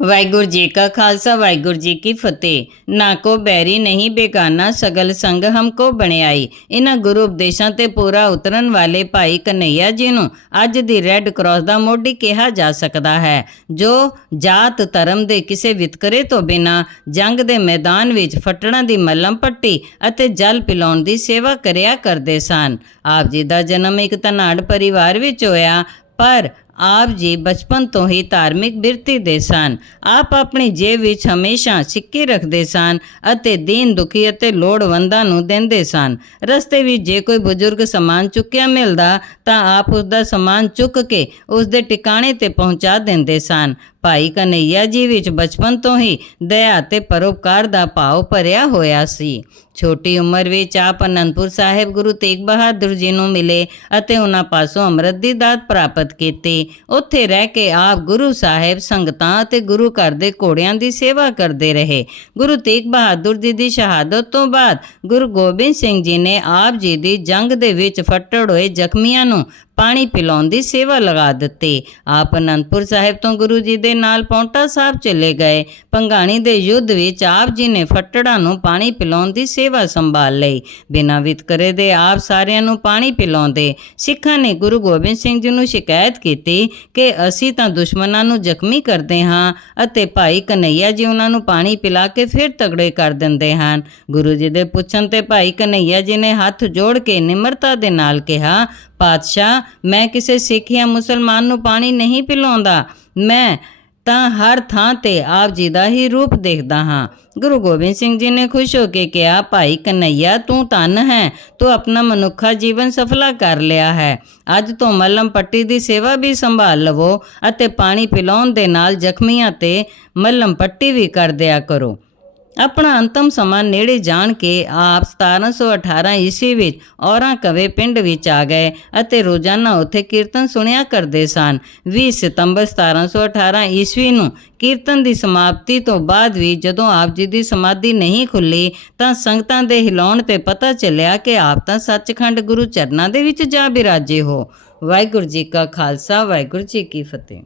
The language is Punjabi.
ਵਾਹਿਗੁਰੂ ਜੀ ਕਾ ਖਾਲਸਾ, ਵਾਹਿਗੁਰੂ ਜੀ ਕੀ ਫਤਿਹ। ਨਾ ਕੋ ਬੈਰੀ ਨਹੀਂ ਬੇਗਾਨਾ, ਸਗਲ ਸੰਗ ਹਮਕੋ ਬਣਾਈ ਇਹਨਾਂ ਗੁਰੂ ਉਪਦੇਸ਼ਾਂ ਤੇ ਪੂਰਾ ਉਤਰਨ ਵਾਲੇ ਭਾਈ ਕਨਈਆ ਜੀ ਨੂੰ ਅੱਜ ਦੀ ਰੈੱਡ ਕਰਾਸ ਦਾ ਮੋਢੀ ਕਿਹਾ ਜਾ ਸਕਦਾ ਹੈ। ਜੋ ਜਾਤ ਧਰਮ ਦੇ ਕਿਸੇ ਵਿਤਕਰੇ ਤੋਂ ਬਿਨਾ ਜੰਗ ਦੇ ਮੈਦਾਨ ਵਿੱਚ ਫੱਟੜਾਂ ਦੀ ਮੱਲਮ ਪੱਟੀ ਅਤੇ ਜਲ ਪਿਲਾਉਣ ਦੀ ਸੇਵਾ ਕਰਿਆ ਕਰਦੇ ਸਨ। ਆਪ ਜੀ ਦਾ ਜਨਮ ਇੱਕ ਧਨਾੜ ਪਰਿਵਾਰ ਵਿੱਚ ਹੋਇਆ, ਪਰ ਆਪ ਜੀ ਬਚਪਨ ਤੋਂ ਹੀ ਧਾਰਮਿਕ ਬਿਰਤੀ ਦੇ ਸਨ। ਆਪ ਆਪਣੀ ਜੇਬ ਵਿੱਚ ਹਮੇਸ਼ਾ ਸਿੱਕੇ ਰੱਖਦੇ ਸਨ ਅਤੇ ਦੀਨ ਦੁਖੀ ਅਤੇ ਲੋੜਵੰਦਾਂ ਨੂੰ ਦਿੰਦੇ ਸਨ। ਰਸਤੇ ਵਿੱਚ ਜੇ ਕੋਈ ਬਜ਼ੁਰਗ ਸਮਾਨ ਚੁੱਕਿਆ ਮਿਲਦਾ ਤਾਂ ਆਪ ਉਸ ਦਾ ਸਮਾਨ ਚੁੱਕ ਕੇ ਉਸ ਦੇ ਟਿਕਾਣੇ ਤੇ ਪਹੁੰਚਾ ਦਿੰਦੇ ਸਨ। ਭਾਈ ਕਨਈਆ ਜੀ ਵਿੱਚ ਬਚਪਨ ਤੋਂ ਹੀ ਦਇਆ ਤੇ ਪਰਉਪਕਾਰ ਦਾ ਭਾਵ ਭਰਿਆ ਹੋਇਆ ਸੀ। ਛੋਟੀ ਉਮਰ ਵਿੱਚ ਆਪ ਅਨੰਦਪੁਰ ਸਾਹਿਬ ਗੁਰੂ ਤੇਗ ਬਹਾਦਰ ਜੀ ਨੂੰ ਮਿਲੇ ਅਤੇ ਉਹਨਾਂ ਪਾਸੋਂ ਅੰਮ੍ਰਿਤ ਦੀ ਦਾਤ ਪ੍ਰਾਪਤ ਕੀਤੀ। ਉੱਥੇ ਰਹਿ ਕੇ ਆਪ ਗੁਰੂ ਸਾਹਿਬ ਸੰਗਤਾਂ ਅਤੇ ਗੁਰੂ ਘਰ ਦੇ ਘੋੜਿਆਂ ਦੀ ਸੇਵਾ ਕਰਦੇ ਰਹੇ। ਗੁਰੂ ਤੇਗ ਬਹਾਦਰ ਜੀ ਦੀ ਸ਼ਹਾਦਤ ਤੋਂ ਬਾਅਦ ਗੁਰੂ ਗੋਬਿੰਦ ਸਿੰਘ ਜੀ ਨੇ ਆਪ ਜੀ ਦੀ ਜੰਗ ਦੇ ਵਿੱਚ ਫੱਟੜ ਹੋਏ ਜ਼ਖਮੀਆਂ ਨੂੰ ਪਾਣੀ ਪਿਲਾਉਣ ਦੀ ਸੇਵਾ ਲਗਾ ਦਿੱਤੀ। ਆਪ ਅਨੰਦਪੁਰ ਸਾਹਿਬ ਤੋਂ ਗੁਰੂ ਜੀ ਦੇ ਨਾਲ ਪੌਂਟਾ ਸਾਹਿਬ ਚਲੇ ਗਏ। ਪੰਗਾਣੀ ਦੇ ਯੁੱਧ ਵਿੱਚ ਆਪ ਜੀ ਨੇ ਫੱਟੜਾਂ ਨੂੰ ਪਾਣੀ ਪਿਲਾਉਣ ਦੀ ਸੇਵਾ ਸੰਭਾਲ ਲਈ। ਬਿਨਾਂ ਵਿਤਕਰੇ ਦੇ ਆਪ ਸਾਰਿਆਂ ਨੂੰ ਪਾਣੀ ਪਿਲਾਉਂਦੇ। ਸਿੱਖਾਂ ਨੇ ਗੁਰੂ ਗੋਬਿੰਦ ਸਿੰਘ ਜੀ ਨੂੰ ਸ਼ਿਕਾਇਤ ਕੀਤੀ ਕਿ ਅਸੀਂ ਤਾਂ ਦੁਸ਼ਮਣਾਂ ਨੂੰ ਜ਼ਖਮੀ ਕਰਦੇ ਹਾਂ ਅਤੇ ਭਾਈ ਕਨਈਆ ਜੀ ਉਹਨਾਂ ਨੂੰ ਪਾਣੀ ਪਿਲਾ ਕੇ ਫਿਰ ਤਗੜੇ ਕਰ ਦਿੰਦੇ ਹਨ। ਗੁਰੂ ਜੀ ਦੇ ਪੁੱਛਣ ਤੇ ਭਾਈ ਕਨਈਆ ਜੀ ਨੇ ਹੱਥ ਜੋੜ ਕੇ ਨਿਮਰਤਾ ਦੇ ਨਾਲ ਕਿਹਾ ਪਾਤਸ਼ਾਹ, ਮੈਂ ਕਿਸੇ ਸਿੱਖ ਜਾਂ ਮੁਸਲਮਾਨ ਨੂੰ ਪਾਣੀ ਨਹੀਂ ਪਿਲਾਉਂਦਾ। ਮੈਂ ਤਾਂ ਹਰ ਥਾਂ ਤੇ ਆਪ ਜੀ ਦਾ ਹੀ ਰੂਪ ਦੇਖਦਾ ਹਾਂ। ਗੁਰੂ ਗੋਬਿੰਦ ਸਿੰਘ ਜੀ ਨੇ ਖੁਸ਼ ਹੋ ਕੇ ਕਿਹਾ, ਭਾਈ ਕਨਈਆ, ਤੂੰ ਧਨ ਹੈ। ਤੂੰ ਆਪਣਾ ਮਨੁੱਖਾ ਜੀਵਨ ਸਫਲਾ ਕਰ ਲਿਆ ਹੈ। ਅੱਜ ਤੋਂ ਮੱਲਮ ਪੱਟੀ ਦੀ ਸੇਵਾ ਵੀ ਸੰਭਾਲ ਲਵੋ ਅਤੇ ਪਾਣੀ ਪਿਲਾਉਣ ਦੇ ਨਾਲ ਜ਼ਖਮੀਆਂ ਤੇ ਮੱਲਮ ਪੱਟੀ ਵੀ ਕਰ ਦਿਆ ਕਰੋ। ਆਪਣਾ ਅੰਤਮ ਸਮਾਂ ਨੇੜੇ ਜਾਣ ਕੇ ਆਪ 1718 ਈਸਵੀ ਵਿੱਚ ਔਰਾਂ ਕਵੇ ਪਿੰਡ ਵਿੱਚ ਆ ਗਏ ਅਤੇ ਰੋਜ਼ਾਨਾ ਉੱਥੇ ਕੀਰਤਨ ਸੁਣਿਆ ਕਰਦੇ ਸਨ। 20 ਸਤੰਬਰ 1718 ਈਸਵੀ ਨੂੰ ਕੀਰਤਨ ਦੀ ਸਮਾਪਤੀ ਤੋਂ ਬਾਅਦ ਵੀ ਜਦੋਂ ਆਪ ਜੀ ਦੀ ਸਮਾਧੀ ਨਹੀਂ ਖੁੱਲੀ ਤਾਂ ਸੰਗਤਾਂ ਦੇ ਹਿਲਾਉਣ ਤੇ ਪਤਾ ਚੱਲਿਆ ਕਿ ਆਪ ਤਾਂ ਸੱਚਖੰਡ ਗੁਰੂ ਚਰਨਾਂ ਦੇ ਵਿੱਚ ਜਾ ਬਿਰਾਜੇ ਹੋ। ਵਾਹਿਗੁਰੂ ਜੀ ਕਾ ਖਾਲਸਾ, ਵਾਹਿਗੁਰੂ ਜੀ ਕੀ ਫਤਿਹ।